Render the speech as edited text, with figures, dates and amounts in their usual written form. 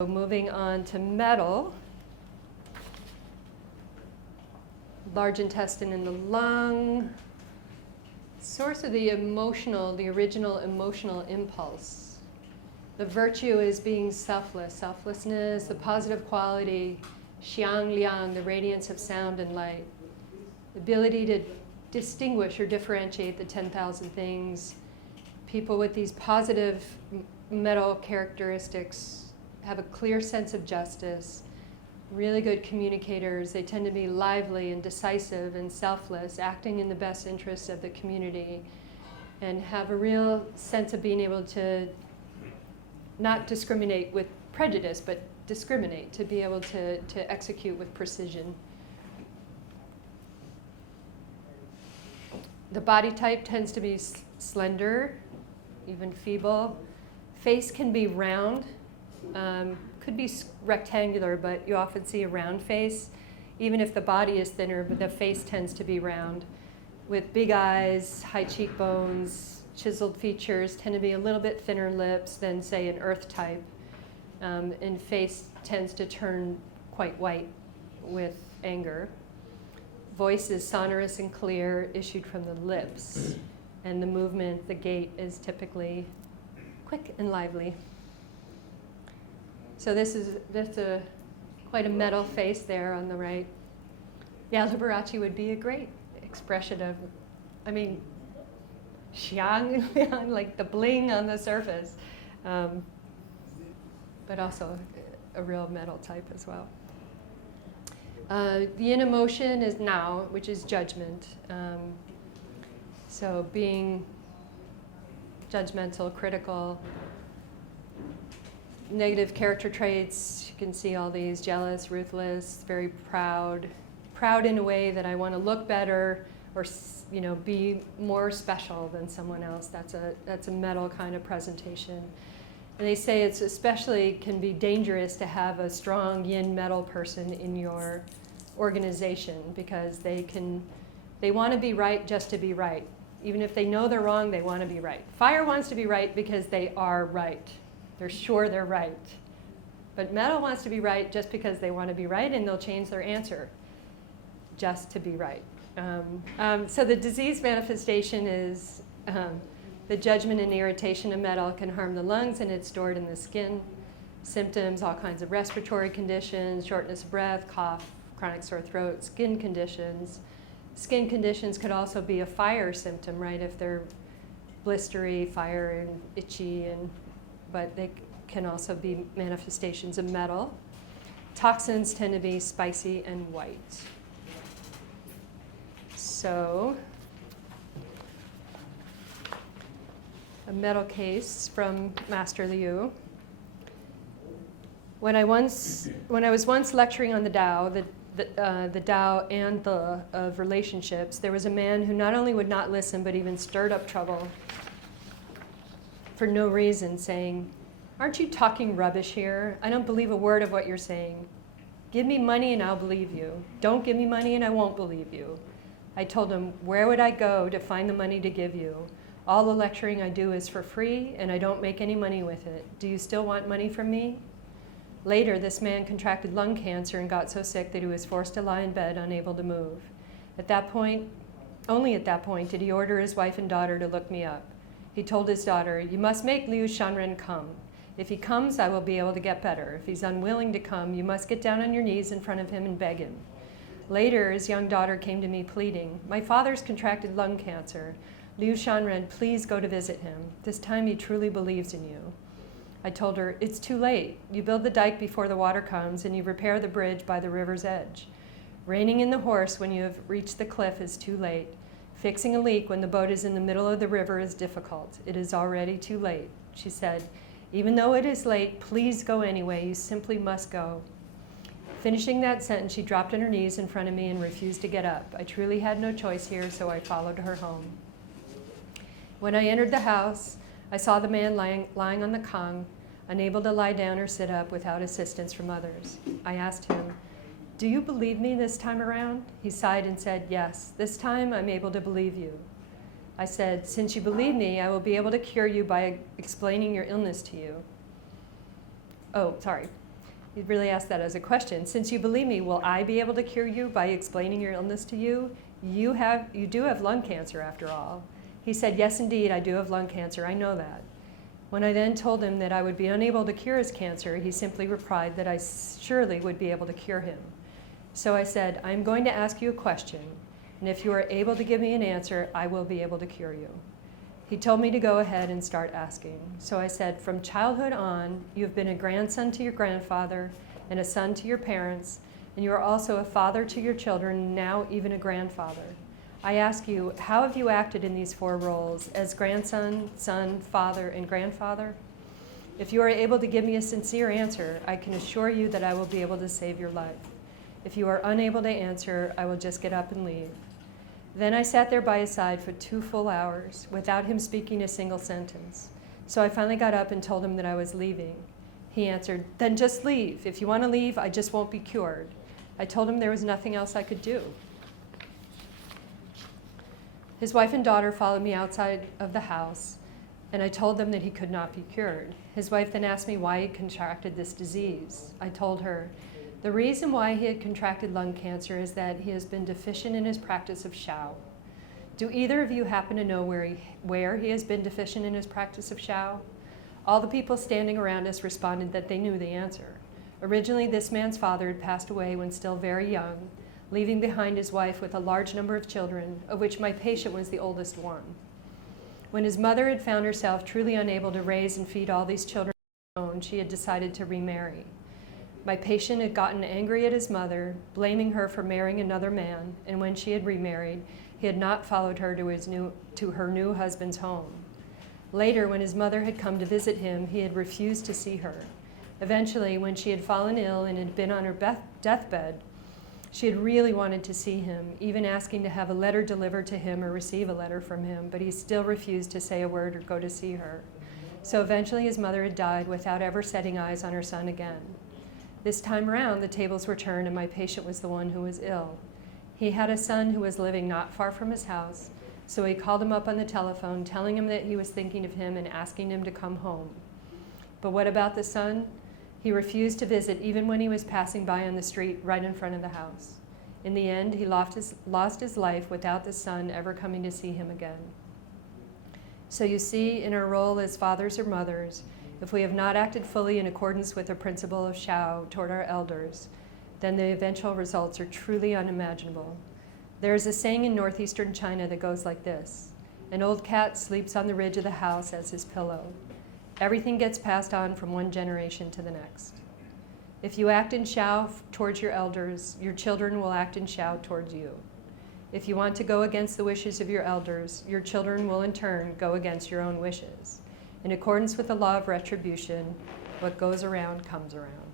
So moving on to metal, large intestine in the lung, source of the original emotional impulse. The virtue is being selfless, selflessness, the positive quality, xiang liang, the radiance of sound and light. The ability to distinguish or differentiate the 10,000 things. People with these positive metal characteristics have a clear sense of justice, really good communicators. They tend to be lively and decisive and selfless, acting in the best interests of the community, and have a real sense of being able to not discriminate with prejudice, but discriminate, to be able to execute with precision. The body type tends to be slender, even feeble. Face can be round. Could be rectangular, but you often see a round face. Even if the body is thinner, but the face tends to be round. With big eyes, high cheekbones, chiseled features, tend to be a little bit thinner lips than, say, an earth type. And face tends to turn quite white with anger. Voice is sonorous and clear, issued from the lips. And the movement, the gait, is typically quick and lively. So that's quite a metal face there on the right. Yeah, Liberace would be a great expression of, xiang, like the bling on the surface, but also a real metal type as well. The yin emotion is now, which is judgment. So being judgmental, critical. Negative character traits, you can see all these: jealous, ruthless, very proud. Proud in a way that I want to look better or be more special than someone else. That's a metal kind of presentation. And they say it's especially can be dangerous to have a strong yin metal person in your organization, because they want to be right just to be right. Even if they know they're wrong, they want to be right. Fire wants to be right because they are right. They're sure they're right. But metal wants to be right just because they want to be right, and they'll change their answer just to be right. So the disease manifestation is the judgment and irritation of metal can harm the lungs, and it's stored in the skin. Symptoms, all kinds of respiratory conditions, shortness of breath, cough, chronic sore throat, skin conditions. Skin conditions could also be a fire symptom, right? If they're blistery, fire, and itchy, but they can also be manifestations of metal. Toxins tend to be spicy and white. So, a metal case from Master Liu. When I was once lecturing on the Tao, the Tao and the of relationships, there was a man who not only would not listen, but even stirred up trouble for no reason, saying, "Aren't you talking rubbish here? I don't believe a word of what you're saying. Give me money and I'll believe you. Don't give me money and I won't believe you." I told him, "Where would I go to find the money to give you? All the lecturing I do is for free and I don't make any money with it. Do you still want money from me?" Later, this man contracted lung cancer and got so sick that he was forced to lie in bed, unable to move. Only at that point, did he order his wife and daughter to look me up. He told his daughter, "You must make Liu Shanren come. If he comes, I will be able to get better. If he's unwilling to come, you must get down on your knees in front of him and beg him." Later, his young daughter came to me pleading, "My father's contracted lung cancer. Liu Shanren, please go to visit him. This time he truly believes in you." I told her, "It's too late. You build the dike before the water comes, and you repair the bridge by the river's edge. Reining in the horse when you have reached the cliff is too late. Fixing a leak when the boat is in the middle of the river is difficult. It is already too late." She said, "Even though it is late, please go anyway. You simply must go." Finishing that sentence, she dropped on her knees in front of me and refused to get up. I truly had no choice here, so I followed her home. When I entered the house, I saw the man lying on the kang, unable to lie down or sit up without assistance from others. I asked him, "Do you believe me this time around?" He sighed and said, "Yes, this time I'm able to believe you." I said, "Since you believe me, I will be able to cure you by explaining your illness to you." Oh, sorry. He really asked that as a question. Since you believe me, will I be able to cure you by explaining your illness to you? You do have lung cancer after all. He said, yes, indeed, I do have lung cancer. I know that. When I then told him that I would be unable to cure his cancer, he simply replied that I surely would be able to cure him. So I said, I'm going to ask you a question, and if you are able to give me an answer, I will be able to cure you. He told me to go ahead and start asking. So I said, from childhood on, you've been a grandson to your grandfather and a son to your parents, and you are also a father to your children, now even a grandfather. I ask you, how have you acted in these 4 roles as grandson, son, father, and grandfather? If you are able to give me a sincere answer, I can assure you that I will be able to save your life. If you are unable to answer, I will just get up and leave. Then I sat there by his side for 2 full hours without him speaking a single sentence. So I finally got up and told him that I was leaving. He answered, then just leave. If you want to leave, I just won't be cured. I told him there was nothing else I could do. His wife and daughter followed me outside of the house, and I told them that he could not be cured. His wife then asked me why he contracted this disease. I told her, the reason why he had contracted lung cancer is that he has been deficient in his practice of Shao. Do either of you happen to know where he has been deficient in his practice of Shao? All the people standing around us responded that they knew the answer. Originally, this man's father had passed away when still very young, leaving behind his wife with a large number of children, of which my patient was the oldest one. When his mother had found herself truly unable to raise and feed all these children on her own, she had decided to remarry. My patient had gotten angry at his mother, blaming her for marrying another man, and when she had remarried, he had not followed her to her new husband's home. Later, when his mother had come to visit him, he had refused to see her. Eventually, when she had fallen ill and had been on her deathbed, she had really wanted to see him, even asking to have a letter delivered to him or receive a letter from him, but he still refused to say a word or go to see her. So eventually his mother had died without ever setting eyes on her son again. This time around, the tables were turned and my patient was the one who was ill. He had a son who was living not far from his house, so he called him up on the telephone, telling him that he was thinking of him and asking him to come home. But what about the son? He refused to visit even when he was passing by on the street right in front of the house. In the end, he lost his life without the son ever coming to see him again. So you see, in our role as fathers or mothers, if we have not acted fully in accordance with the principle of Shao toward our elders, then the eventual results are truly unimaginable. There is a saying in northeastern China that goes like this: an old cat sleeps on the ridge of the house as his pillow. Everything gets passed on from one generation to the next. If you act in Shao towards your elders, your children will act in Shao towards you. If you want to go against the wishes of your elders, your children will in turn go against your own wishes. In accordance with the law of retribution, what goes around comes around.